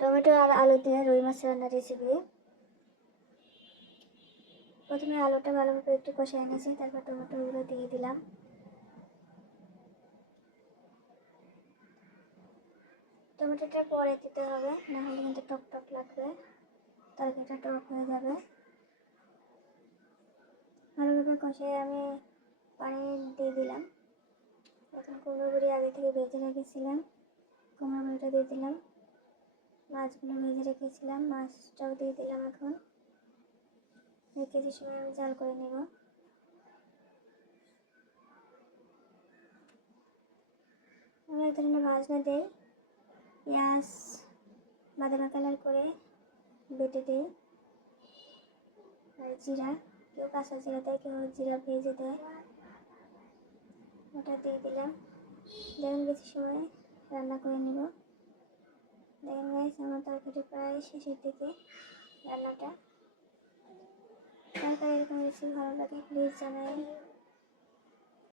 Tomato আর আলু দিয়ে রুই মাছ রান্নার রেসিপি। প্রথমে আলুটা ভালোভাবে একটু কষিয়ে নিয়েছি, তারপর টমেটোগুলো দিয়ে দিলাম। টমেটোটা পরে দিতে হবে, না হলে কিন্তু টক টক লাগবে, তরকারিটা টক হয়ে যাবে। ভালোভাবে কষিয়ে আমি পানি দিয়ে দিলাম। এখন কুমড়ো বড়ি আগে থেকে ভেজে রেখেছিলাম, কুমড়ো বড়িটা দিয়ে দিলাম। মাছগুলো ভেজে রেখেছিলাম, মাছটাও দিয়ে দিলাম। এখন কিছু সময় আমি জাল করে নেব। আমি এক ধরনের ভাজনা দিই, পেঁয়াজ বাদামি কালার করে বেটে দিই, আর জিরা, কেউ কাঁচা জিরা দেয়, কেউ জিরা ভেজে দেয়, ওটা দিয়ে দিলাম। দেখুন কিছু সময় রান্না করে নেব। দেখেন গাইস, আমার তরকারি প্রায় শেষের দিকে রান্নাটা। তরকারি এরকম বেশি ভালো লাগে প্লিজ জানাই।